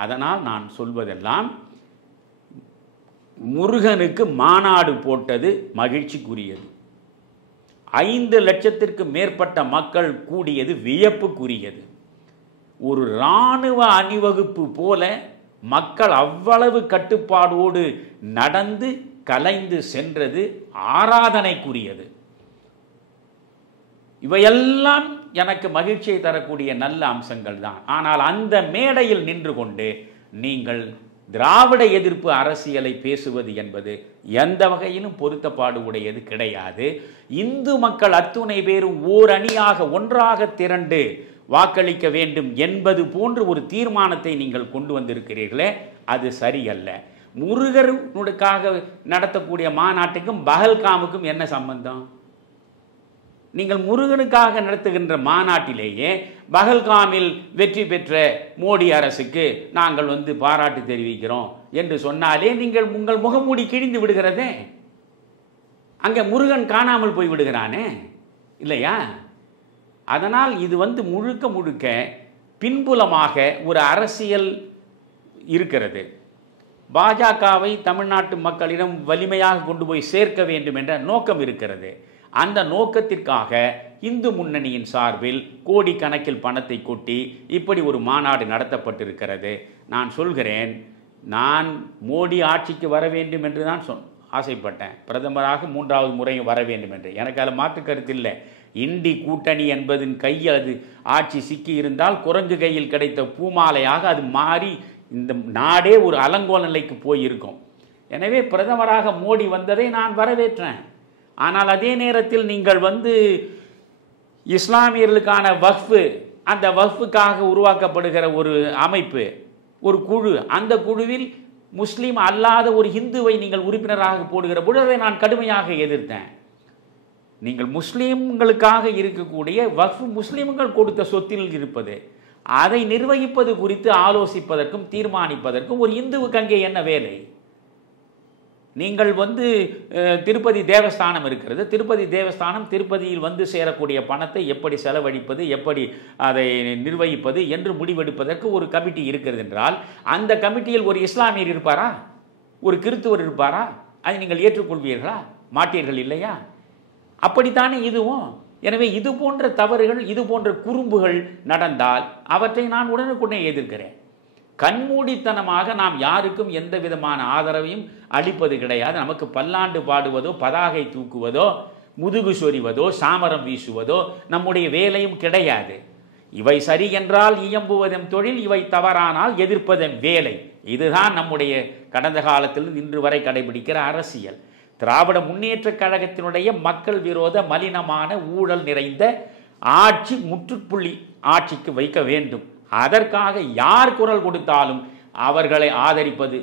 அதனால் நான் சொல்வதெல்லாம், முருகனுக்கு மாநாடு போட்டது மகிழ்ச்சிக்குரியது. 5 லட்சத்திற்கு மேற்பட்ட மக்கள் கூடியது வியப்புக்குரியது. ஒரு இராணுவ அணிவகுப்பு போல மக்கள் அவ்வளவு கட்டுப்பாடோடு நடந்து கலைந்து சென்றது ஆராதனைக்குரியது. இவையெல்லாம் எனக்கு மகிழ்ச்சியை தரக்கூடிய நல்ல அம்சங்கள் தான். ஆனால் அந்த மேடையில் நின்று கொண்டு நீங்கள் திராவிட எதிர்ப்பு அரசியலை பேசுவது என்பது எந்த வகையிலும் பொருத்தப்பாடு உடையது கிடையாது. இந்து மக்கள் அத்துணை பேரும் ஓர் அணியாக ஒன்றாக திரண்டு வாக்களிக்க வேண்டும் என்பது போன்று ஒரு தீர்மானத்தை நீங்கள் கொண்டு வந்திருக்கிறீர்களே, அது சரியல்ல. முருகனுக்காக நடத்தக்கூடிய மாநாட்டுக்கும் பஹல்காமுக்கும் என்ன சம்பந்தம்? நீங்கள் முருகனுக்காக நடத்துகின்ற மாநாட்டிலேயே பஹல்காமில் வெற்றி பெற்ற மோடி அரசுக்கு நாங்கள் பாராட்டு தெரிவிக்கிறோம் என்று சொன்னாலே நீங்கள் உங்கள் முகமூடி கிழிந்து விடுகிறதே. அங்கே முருகன் காணாமல் போய் விடுகிறானே இல்லையா? அதனால் இது முழுக்க முழுக்க பின்புலமாக ஒரு அரசியல் இருக்கிறது. பாஜகவை தமிழ்நாட்டு மக்களிடம் வலிமையாக கொண்டு போய் சேர்க்க வேண்டும் என்ற நோக்கம் இருக்கிறது. அந்த நோக்கத்திற்காக இந்து முன்னணியின் சார்பில் கோடிக்கணக்கில் பணத்தை கொட்டி இப்படி ஒரு மாநாடு நடத்தப்பட்டிருக்கிறது. நான் சொல்கிறேன், நான் மோடி ஆட்சிக்கு வர வேண்டும் என்று தான் ஆசைப்பட்டேன். பிரதமராக 3வது முறையும் வர வேண்டும் என்று. எனக்கு அதில் மாற்று கருத்து இல்லை. இண்டி கூட்டணி என்பதின் கையில் அது ஆட்சி சிக்கி இருந்தால் குரங்கு கையில் கிடைத்த பூமாலையாக அது மாறி இந்த நாடே ஒரு அலங்கோல நிலைக்கு போயிருக்கும். எனவே பிரதமராக மோடி வந்ததை நான் வரவேற்றேன். ஆனால் அதே நேரத்தில் நீங்கள் இஸ்லாமியர்களுக்கான வக்ஃபு, அந்த வக்ஃபுக்காக உருவாக்கப்படுகிற ஒரு அமைப்பு, ஒரு குழு, அந்த குழுவில் முஸ்லீம் அல்லாத ஒரு இந்துவை நீங்கள் உறுப்பினராக போடுகிற பொழுது அதை நான் கடுமையாக எதிர்த்தேன். நீங்கள் முஸ்லீம்களுக்காக இருக்கக்கூடிய வக்ஃப் முஸ்லீம்கள் கொடுத்த சொத்தில் இருப்பது, அதை நிர்வகிப்பது குறித்து ஆலோசிப்பதற்கும் தீர்மானிப்பதற்கும் ஒரு இந்துவுக்கு அங்கே என்ன வேலை? நீங்கள் திருப்பதி தேவஸ்தானம் இருக்கிறது. திருப்பதி தேவஸ்தானம் திருப்பதியில் சேரக்கூடிய பணத்தை எப்படி செலவழிப்பது, எப்படி அதை நிர்வகிப்பது என்று முடிவெடுப்பதற்கு ஒரு கமிட்டி இருக்கிறது என்றால், அந்த கமிட்டியில் ஒரு இஸ்லாமியர் இருப்பாரா, ஒரு கிறிஸ்துவர் இருப்பாரா? அதை நீங்கள் ஏற்றுக்கொள்வீர்களா? மாட்டீர்கள் இல்லையா? அப்படித்தானே இதுவும். எனவே இது போன்ற தவறுகள், இது போன்ற குறும்புகள் நடந்தால் அவற்றை நான் உடனுக்குடனே எதிர்க்கிறேன். கண்மூடித்தனமாக நாம் யாருக்கும் எந்த விதமான ஆதரவையும் அளிப்பது கிடையாது. நமக்கு பல்லாண்டு பாடுவதோ, பதாகை தூக்குவதோ, முதுகு சொறிவதோ, சாமரம் வீசுவதோ நம்முடைய வேலையும் கிடையாது. இவை சரி என்றால் இயம்புவதன் தொழில், இவை தவறானால் எதிர்ப்பதன் வேலை. இதுதான் நம்முடைய கடந்த காலத்தில் இன்று வரை கடைபிடிக்கிற அரசியல். திராவிட முன்னேற்ற கழகத்தினுடைய மக்கள் விரோத மலினமான ஊழல் நிறைந்த ஆட்சி முற்றுப்புள்ளி ஆட்சிக்கு வைக்க வேண்டும். அதற்காக யார் குரல் கொடுத்தாலும் அவர்களை ஆதரிப்பது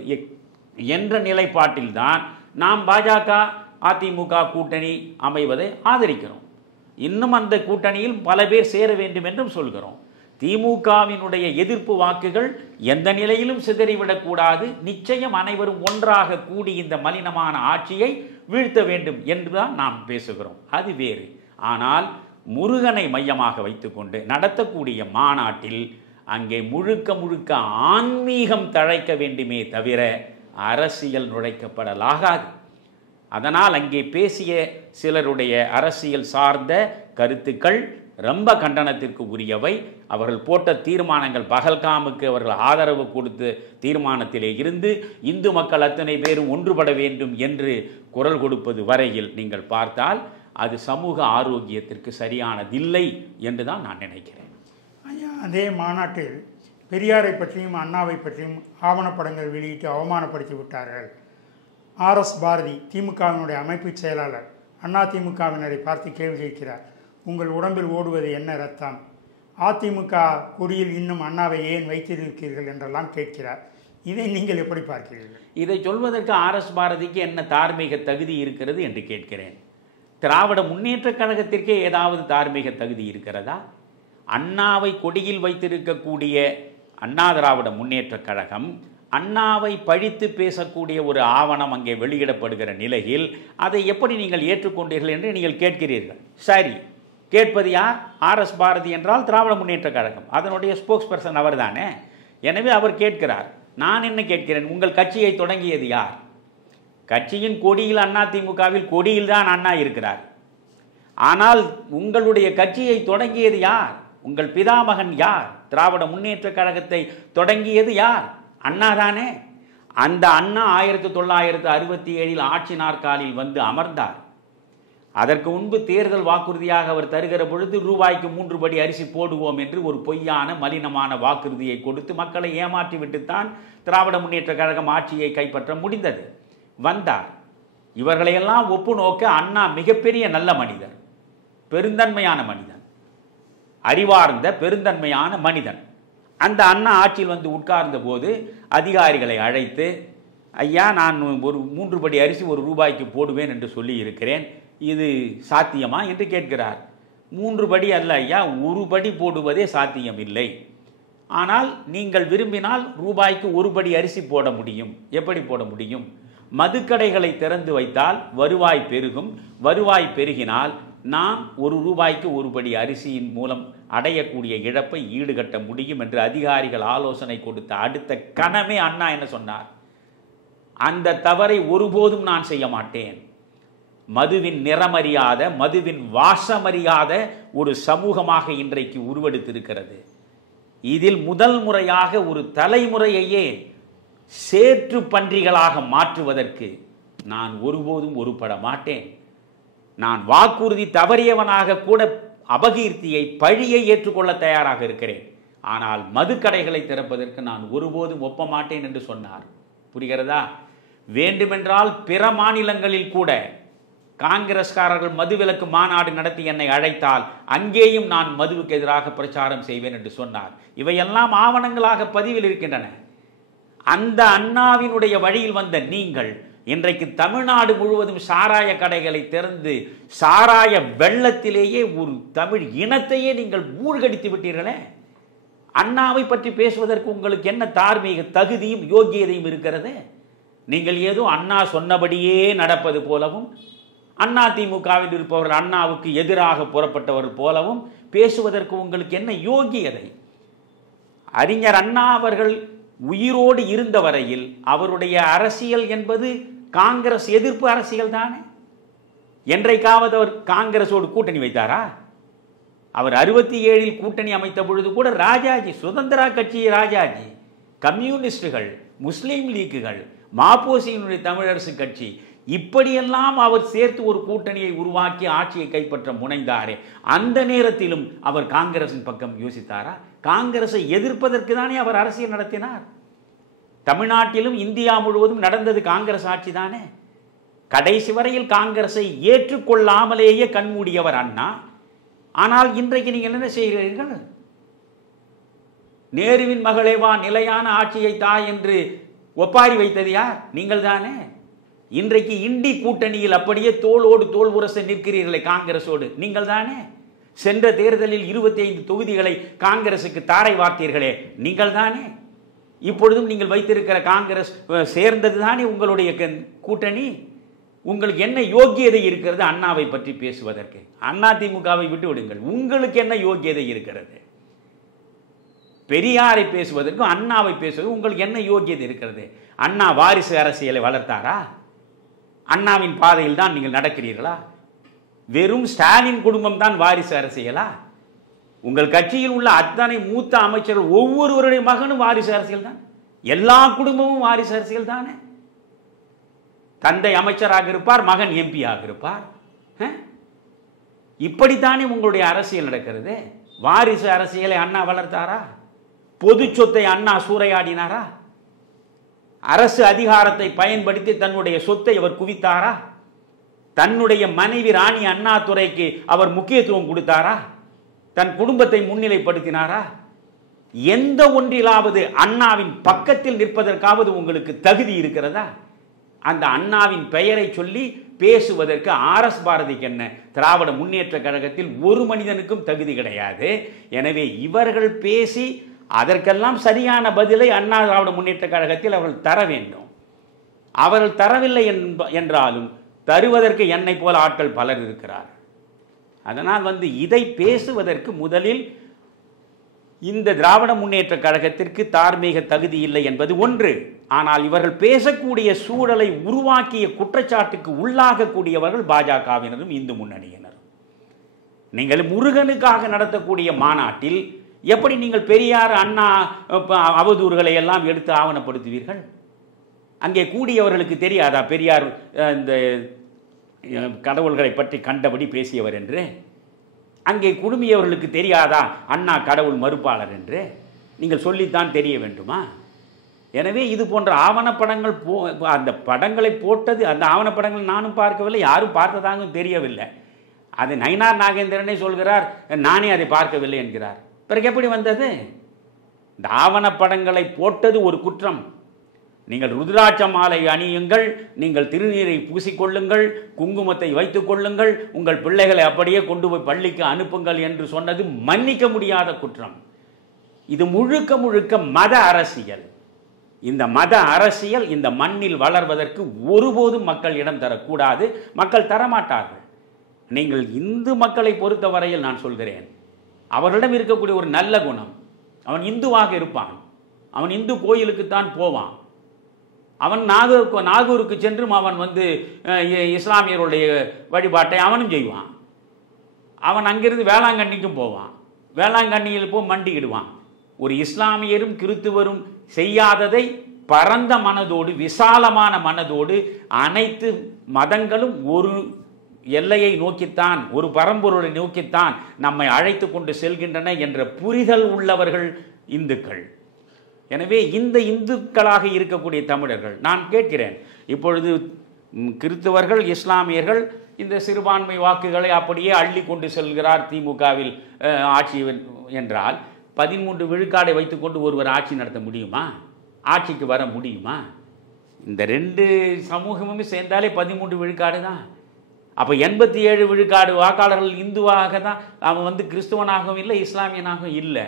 என்ற நிலைப்பாட்டில்தான் நாம் பாஜக அதிமுக கூட்டணி அமைவதை ஆதரிக்கிறோம். இன்னும் அந்த கூட்டணியில் பல பேர் சேர வேண்டும் என்றும் சொல்கிறோம். திமுகவினுடைய எதிர்ப்பு வாக்குகள் எந்த நிலையிலும் சிதறிவிடக்கூடாது. நிச்சயம் அனைவரும் ஒன்றாக கூடி இந்த மலினமான ஆட்சியை வீழ்த்த வேண்டும் என்றுதான் நாம் பேசுகிறோம். அது வேறு. ஆனால் முருகனை மையமாக வைத்துக்கொண்டு நடத்தக்கூடிய மாநாட்டில் அங்கே முழுக்க முழுக்க ஆன்மீகம் தழைக்க வேண்டுமே தவிர அரசியல் நுழைக்கப்படலாகாது. அதனால் அங்கே பேசிய சிலருடைய அரசியல் சார்ந்த கருத்துக்கள் ரொம்ப கண்டனத்திற்கு உரியவை. அவர்கள் போட்ட தீர்மானங்கள், பஹல்காமுக்கு அவர்கள் ஆதரவு கொடுத்த தீர்மானத்திலே இருந்து இந்து மக்கள் அத்தனை பேரும் ஒன்றுபட வேண்டும் என்று குரல் கொடுப்பது வரையில் நீங்கள் பார்த்தால் அது சமூக ஆரோக்கியத்திற்கு சரியானதில்லை என்று தான் நான் நினைக்கிறேன். ஐயா, அதே மாநாட்டில் பெரியாரை பற்றியும் அண்ணாவை பற்றியும் ஆவணப்படங்கள் வெளியிட்டு அவமானப்படுத்தி விட்டார்கள். RS பாரதி திமுகவினுடைய அமைப்பு செயலாளர் அதிமுகவினரை பார்த்து கேள்வி கேட்கிறார். உங்கள் உடம்பில் ஓடுவது என்ன ரத்தம்? அதிமுக கொடியில் இன்னும் அண்ணாவை ஏன் வைத்திருக்கிறீர்கள் என்றெல்லாம் கேட்கிறார். இதை நீங்கள் எப்படி பார்க்கிறீர்கள்? இதை சொல்வதற்கு RS பாரதிக்கு என்ன தார்மீக தகுதி இருக்கிறது என்று கேட்கிறேன். திராவிட முன்னேற்ற கழகத்திற்கே ஏதாவது தார்மீக தகுதி இருக்கிறதா? அண்ணாவை கொடியில் வைத்திருக்கக்கூடிய அண்ணா திராவிட முன்னேற்ற கழகம் அண்ணாவை பழித்து பேசக்கூடிய ஒரு ஆவணம் அங்கே வெளியிடப்படுகிற நிலையில் அதை எப்படி நீங்கள் ஏற்றுக்கொண்டீர்கள் என்று நீங்கள் கேட்கிறீர்கள். சரி, கேட்பது யார்? RS பாரதி என்றால் திராவிட முன்னேற்ற கழகம், அதனுடைய ஸ்போக்ஸ் பர்சன் அவர் தானே. எனவே அவர் கேட்கிறார். நான் என்ன கேட்கிறேன்? உங்கள் கட்சியை தொடங்கியது யார்? கட்சியின் கொடியில் அதிமுகவில் கொடியில் தான் அண்ணா இருக்கிறார். ஆனால் உங்களுடைய கட்சியை தொடங்கியது யார்? உங்கள் பிதாமகன் யார்? திராவிட முன்னேற்ற கழகத்தை தொடங்கியது யார்? அண்ணா தானே. அந்த அண்ணா 1967 ஆட்சி நாற்காலில் வந்து அமர்ந்தார். அதற்கு முன்பு தேர்தல் வாக்குறுதியாக அவர் தருகிற பொழுது ரூபாய்க்கு 3 படி அரிசி போடுவோம் என்று ஒரு பொய்யான மலினமான வாக்குறுதியை கொடுத்து மக்களை ஏமாற்றி விட்டுத்தான் திராவிட முன்னேற்ற கழகம் ஆட்சியை கைப்பற்ற முடிந்தது. வந்தார். இவர்களையெல்லாம் ஒப்பு நோக்க அண்ணா மிகப்பெரிய நல்ல மனிதர், பெருந்தன்மையான மனிதன், அறிவார்ந்த பெருந்தன்மையான மனிதன். அந்த அண்ணா ஆட்சியில் வந்து உட்கார்ந்த போது அதிகாரிகளை அழைத்து, ஐயா, நான் ஒரு 3 படி அரிசி ₹1 போடுவேன் என்று சொல்லி இருக்கிறேன், இது சாத்தியமா என்று கேட்கிறார். 3 படி அல்ல ஐயா, 1 படி போடுவதே சாத்தியம் இல்லை. ஆனால் நீங்கள் விரும்பினால் ரூபாய்க்கு 1 படி அரிசி போட முடியும். எப்படி போட முடியும்? மதுக்கடைகளை திறந்து வைத்தால் வருவாய் பெருகும். வருவாய் பெருகினால் நாம் ₹1 1 படி அரிசியின் மூலம் அடையக்கூடிய இழப்பை ஈடுகட்ட முடியும் என்று அதிகாரிகள் ஆலோசனை கொடுத்த அடுத்த கணமே அண்ணா என்ன சொன்னார்? அந்த தவறை ஒருபோதும் நான் செய்ய மாட்டேன். மதுவின் நிறமறியாத, மதுவின் வாசமறியாத ஒரு சமூகமாக இன்றைக்கு உருவெடுத்திருக்கிறது. இதில் முதல் முறையாக ஒரு தலைமுறையையே சேற்று பன்றிகளாக மாற்றுவதற்கு நான் ஒருபோதும் ஒருபட மாட்டேன். நான் வாக்குறுதி தவறியவனாக கூட அபகீர்த்தியை, பழியை ஏற்றுக்கொள்ள தயாராக இருக்கிறேன். ஆனால் மதுக்கடைகளை திறப்பதற்கு நான் ஒருபோதும் ஒப்ப மாட்டேன் என்று சொன்னார். புரிகிறதா? வேண்டுமென்றால் பிற மாநிலங்களில் கூட காங்கிரஸ்காரர்கள் மதுவிலக்கு மாநாடு நடத்தி என்னை அழைத்தால் அங்கேயும் நான் மதுவுக்கு எதிராக பிரச்சாரம் செய்வேன் என்று சொன்னார். இவையெல்லாம் ஆவணங்களாக பதிவில் இருக்கின்றன. அந்த அண்ணாவினுடைய வழியில் வந்த நீங்கள் இன்றைக்கு தமிழ்நாடு முழுவதும் சாராய கடைகளை திறந்து சாராய வெள்ளத்திலேயே ஒரு தமிழ் இனத்தையே நீங்கள் மூழ்கடித்து விட்டீர்களே. அண்ணாவை பற்றி பேசுவதற்கு உங்களுக்கு என்ன தார்மீக தகுதியும் யோகியதையும் இருக்கிறது? நீங்கள் ஏதோ அண்ணா சொன்னபடியே நடப்பது போலவும், அண்ணா திமுகவில் இருப்பவர்கள் அண்ணாவுக்கு எதிராக புறப்பட்டவர்கள் போலவும் பேசுவதற்கு உங்களுக்கு என்ன யோகியதை? அறிஞர் அண்ணா அவர்கள் உயிரோடு இருந்த வரையில் அவருடைய அரசியல் என்பது காங்கிரஸ் எதிர்ப்பு அரசியல் தானே. என்றைக்காவது அவர் காங்கிரஸோடு கூட்டணி வைத்தாரா? அவர் 67 கூட்டணி அமைத்த பொழுது கூட ராஜாஜி, சுதந்திரா கட்சி ராஜாஜி, கம்யூனிஸ்டுகள், முஸ்லீம் லீக்குகள், மாப்போசியினுடைய தமிழரசு கட்சி, இப்படியெல்லாம் அவர் சேர்த்து ஒரு கூட்டணியை உருவாக்கி ஆட்சியை கைப்பற்ற முனைந்தாரே. அந்த நேரத்திலும் அவர் காங்கிரசின் பக்கம் யோசித்தாரா? காங்கிரஸை எதிர்ப்பதற்கு தானே அவர் அரசியல் நடத்தினார். தமிழ்நாட்டிலும் இந்தியா முழுவதும் நடந்தது காங்கிரஸ் ஆட்சி தானே. கடைசி வரையில் காங்கிரஸை ஏற்றுக்கொள்ளாமலேயே கண்மூடியவர் அண்ணா. ஆனால் இன்றைக்கு நீங்கள் என்ன செய்கிறீர்கள்? நேருவின் மகளே வா, நிலையான ஆட்சியை தா என்று ஒப்பாரி வைத்தது யார்? நீங்கள் தானே. இன்றைக்கு இண்டி கூட்டணியில் அப்படியே தோளோடு தோள் உரச நிற்கிறீர்களே காங்கிரஸோடு, நீங்கள் தானே. சென்ற தேர்தலில் 25 தொகுதிகளை காங்கிரசுக்கு தாரை வார்த்தீர்களே, நீங்கள் தானே. இப்பொழுதும் நீங்கள் வைத்திருக்கிற காங்கிரஸ் சேர்ந்தது தானே உங்களுடைய கூட்டணி. உங்களுக்கு என்ன யோகியதை இருக்கிறது அண்ணாவை பற்றி பேசுவதற்கு? அண்ணா திமுகவை விட்டு விடுங்கள், உங்களுக்கு என்ன யோகியதை இருக்கிறது? பெரியாரை பேசுவதற்கும் அண்ணாவை பேசுவதற்கு உங்களுக்கு என்ன யோகியதை இருக்கிறது? அண்ணா வாரிசு அரசியலை வளர்த்தாரா? அண்ணாவின் பாதையில் தான் நீங்கள் நடக்கிறீர்களா? வெறும் ஸ்டாலின் குடும்பம் தான் வாரிசு அரசியலா? உங்கள் கட்சியில் உள்ள அத்தனை மூத்த அமைச்சர்கள் ஒவ்வொருவருடைய மகனும் வாரிசு அரசியல் தான். எல்லா குடும்பமும் வாரிசு அரசியல் தானே. தந்தை அமைச்சராக இருப்பார், மகன் எம்பி ஆக இருப்பார். இப்படித்தானே உங்களுடைய அரசியல் நடக்கிறது. வாரிசு அரசியலை அண்ணா வளர்த்தாரா? பொது சொத்தை அண்ணா சூறையாடினாரா? அரசு அதிகாரத்தை பயன்படுத்தி தன்னுடைய சொத்தை அவர் குவித்தாரா? தன்னுடைய மனைவி ராணி அண்ணாதுரைக்கு அவர் முக்கியத்துவம் கொடுத்தாரா? தன் குடும்பத்தை முன்னிலைப்படுத்தினாரா? எந்த ஒன்றிலாவது அண்ணாவின் பக்கத்தில் நிற்பதற்காவது உங்களுக்கு தகுதி இருக்கிறதா? அந்த அண்ணாவின் பெயரை சொல்லி பேசுவதற்கு RS பாரதிக்கு என்ன, திராவிட முன்னேற்ற கழகத்தில் ஒரு மனிதனுக்கும் தகுதி கிடையாது. எனவே இவர்கள் பேசி அதற்கெல்லாம் சரியான பதிலை அண்ணா திராவிட முன்னேற்ற கழகத்தில் அவர்கள் தர வேண்டும். அவர்கள் தரவில்லை என்றாலும் தருவதற்கு என்னை போல ஆட்கள் பலர் இருக்கிறார். அதனால் இதை பேசுவதற்கு முதலில் இந்த திராவிட முன்னேற்ற கழகத்திற்கு தார்மீக தகுதி இல்லை என்பது ஒன்று. ஆனால் இவர்கள் பேசக்கூடிய சூழலை உருவாக்கிய குற்றச்சாட்டுக்கு உள்ளாகக்கூடியவர்கள் பாஜகவினரும் இந்து முன்னணியினரும். நீங்கள் முருகனுக்காக நடத்தக்கூடிய மாநாட்டில் எப்படி நீங்கள் பெரியார் அண்ணா அவதூறுகளை எல்லாம் எடுத்து ஆவணப்படுத்துவீர்கள்? அங்கே கூடியவர்களுக்கு தெரியாதா பெரியார் இந்த கடவுள்களை பற்றி கண்டபடி பேசியவர் என்று? அங்கே குடும்பியவர்களுக்கு தெரியாதா அண்ணா கடவுள் மறுப்பாளர் என்று? நீங்கள் சொல்லித்தான் தெரிய வேண்டுமா? எனவே இது போன்ற ஆவணப்படங்கள் அந்த படங்களை போட்டது, அந்த ஆவணப்படங்கள் நானும் பார்க்கவில்லை, யாரும் பார்த்ததாக தெரியவில்லை. அது நயினார் நாகேந்திரனே சொல்கிறார், நானே அதை பார்க்கவில்லை என்கிறார். பிறகு எப்படி வந்தது? இந்த ஆவணப்படங்களை போட்டது ஒரு குற்றம். நீங்கள் ருத்ராட்ச மாலை அணியுங்கள், நீங்கள் திருநீரை பூசிக்கொள்ளுங்கள், குங்குமத்தை வைத்துக் கொள்ளுங்கள், உங்கள் பிள்ளைகளை அப்படியே கொண்டு போய் பள்ளிக்கு அனுப்புங்கள் என்று சொன்னது மன்னிக்க முடியாத குற்றம். இது முழுக்க முழுக்க மத அரசியல். இந்த மத அரசியல் இந்த மண்ணில் வளர்வதற்கு ஒருபோதும் மக்கள் இடம் தரக்கூடாது, மக்கள் தரமாட்டார்கள். நீங்கள் இந்து மக்களை பொறுத்தவரையில் நான் சொல்கிறேன், அவர்களிடம் இருக்கக்கூடிய ஒரு நல்ல குணம், அவன் இந்துவாக இருப்பான், அவன் இந்து கோயிலுக்குத்தான் போவான், அவன் நாகூருக்கு சென்றும் அவன் இஸ்லாமியருடைய வழிபாட்டை அவனும் செய்வான், அவன் அங்கிருந்து வேளாங்கண்ணிக்கும் போவான், வேளாங்கண்ணியில் போய் மண்டிக்கிடுவான். ஒரு இஸ்லாமியரும் கிறித்துவரும் செய்யாததை பரந்த மனதோடு, விசாலமான மனதோடு அனைத்து மதங்களும் ஒரு எல்லையை நோக்கித்தான், ஒரு பரம்பொருளை நோக்கித்தான் நம்மை அழைத்து கொண்டு செல்கின்றன என்ற புரிதல் உள்ளவர்கள் இந்துக்கள். எனவே இந்த இந்துக்களாக இருக்கக்கூடிய தமிழர்கள், நான் கேட்கிறேன், இப்பொழுது கிறிஸ்தவர்கள் இஸ்லாமியர்கள் இந்த சிறுபான்மை வாக்குகளை அப்படியே அள்ளி கொண்டு செல்கிறார் திமுகவில் ஆட்சி என்றால் 13 விழுக்காடை வைத்துக்கொண்டு ஒருவர் ஆட்சி நடத்த முடியுமா? ஆட்சிக்கு வர முடியுமா? இந்த 2 சமூகமுமே சேர்ந்தாலே 13 விழுக்காடு தான். அப்போ 87 விழுக்காடு வாக்காளர்கள் இந்துவாக தான், அவன் கிறிஸ்துவனாகவும் இல்லை, இஸ்லாமியனாகவும் இல்லை.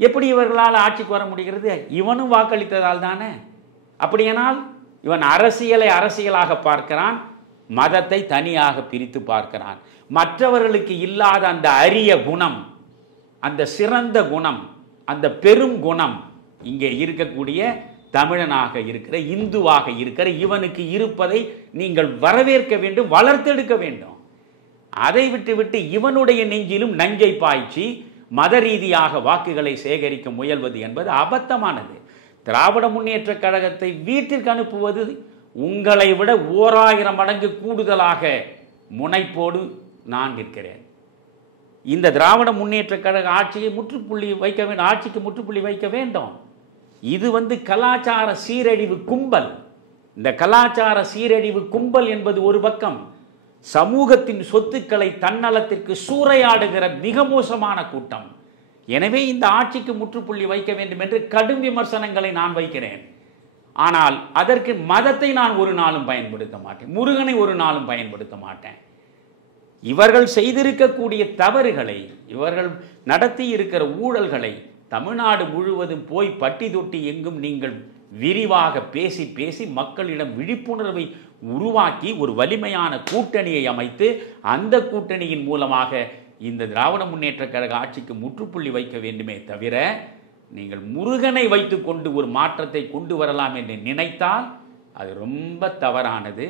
எப்படி இவர்களால் ஆட்சிக்கு வர முடிகிறது? இவனும் வாக்களித்ததால் தானே. அப்படியானால் இவன் அரசியலை அரசியலாக பார்க்கிறான், மதத்தை தனியாக பிரித்து பார்க்கிறான். மற்றவர்களுக்கு இல்லாத அந்த அரிய குணம், அந்த சிறந்த குணம், அந்த பெரும் குணம் இங்கே இருக்கக்கூடிய தமிழனாக இருக்கிற, இந்துவாக இருக்கிற இவனுக்கு இருப்பதை நீங்கள் வரவேற்க வேண்டும், வளர்த்தெடுக்க வேண்டும். அதை விட்டுவிட்டு இவனுடைய நெஞ்சிலும் நஞ்சை பாய்ச்சி மத ரீதியாக வாக்குகளை சேகரிக்க முயல்வது என்பது அபத்தமானது. திராவிட முன்னேற்ற கழகத்தை வீட்டிற்கு அனுப்புவது உங்களை விட 1000 மடங்கு கூடுதலாக முனைப்போடு நான் நிற்கிறேன். இந்த திராவிட முன்னேற்ற கழக ஆட்சியை முற்றுப்புள்ளி வைக்க வேண்டும், ஆட்சிக்கு முற்றுப்புள்ளி வைக்க வேண்டும். இது கலாச்சார சீரழிவு கும்பல். இந்த கலாச்சார சீரழிவு கும்பல் என்பது ஒரு பக்கம், சமூகத்தின் சொத்துக்களை தன்னலத்திற்கு சூறையாடுகிற மிக மோசமான கூட்டம். எனவே இந்த ஆட்சிக்கு முற்றுப்புள்ளி வைக்க வேண்டும் என்று கடும் விமர்சனங்களை நான் வைக்கிறேன். ஆனால் அதற்கு மதத்தை நான் ஒரு நாளும் பயன்படுத்த மாட்டேன், முருகனை ஒரு நாளும் பயன்படுத்த மாட்டேன். இவர்கள் செய்திருக்கக்கூடிய தவறுகளை, இவர்கள் நடத்தி இருக்கிற ஊழல்களை தமிழ்நாடு முழுவதும் போய் பட்டி தொட்டி எங்கும் நீங்கள் விரிவாக பேசி பேசி மக்களிடம் விழிப்புணர்வை உருவாக்கி ஒரு வலிமையான கூட்டணியை அமைத்து அந்த கூட்டணியின் மூலமாக இந்த திராவிட முன்னேற்ற கழக ஆட்சிக்கு முற்றுப்புள்ளி வைக்க வேண்டுமே தவிர, நீங்கள் முருகனை வைத்துக்கொண்டு ஒரு மாற்றத்தை கொண்டு வரலாம் என்று நினைத்தால் அது ரொம்ப தவறானது.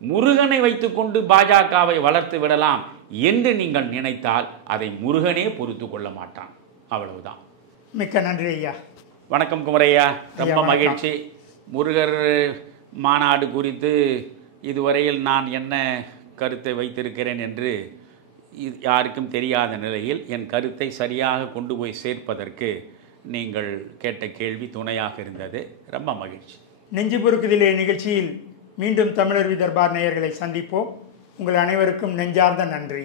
முருகனை வைத்துக்கொண்டு பாஜகவை வளர்த்து விடலாம் என்று நீங்கள் நினைத்தால் அதை முருகனே பொறுத்து கொள்ள மாட்டான். அவ்வளவுதான். மிக்க நன்றி ஐயா. வணக்கம் குமரையா, ரொம்ப மகிழ்ச்சி. முருகர் மாநாடு குறித்து இதுவரையில் நான் என்ன கருத்தை வைத்திருக்கிறேன் என்று யாருக்கும் தெரியாத நிலையில் என் கருத்தை சரியாக கொண்டு போய் சேர்ப்பதற்கு நீங்கள் கேட்ட கேள்வி துணையாக இருந்தது. ரொம்ப மகிழ்ச்சி. நெஞ்சு பொறுக்குதிலே நிகழ்ச்சியில் மீண்டும் தமிழர் தர்பார் நேயர்களை சந்திப்போம். உங்கள் அனைவருக்கும் நெஞ்சார்ந்த நன்றி.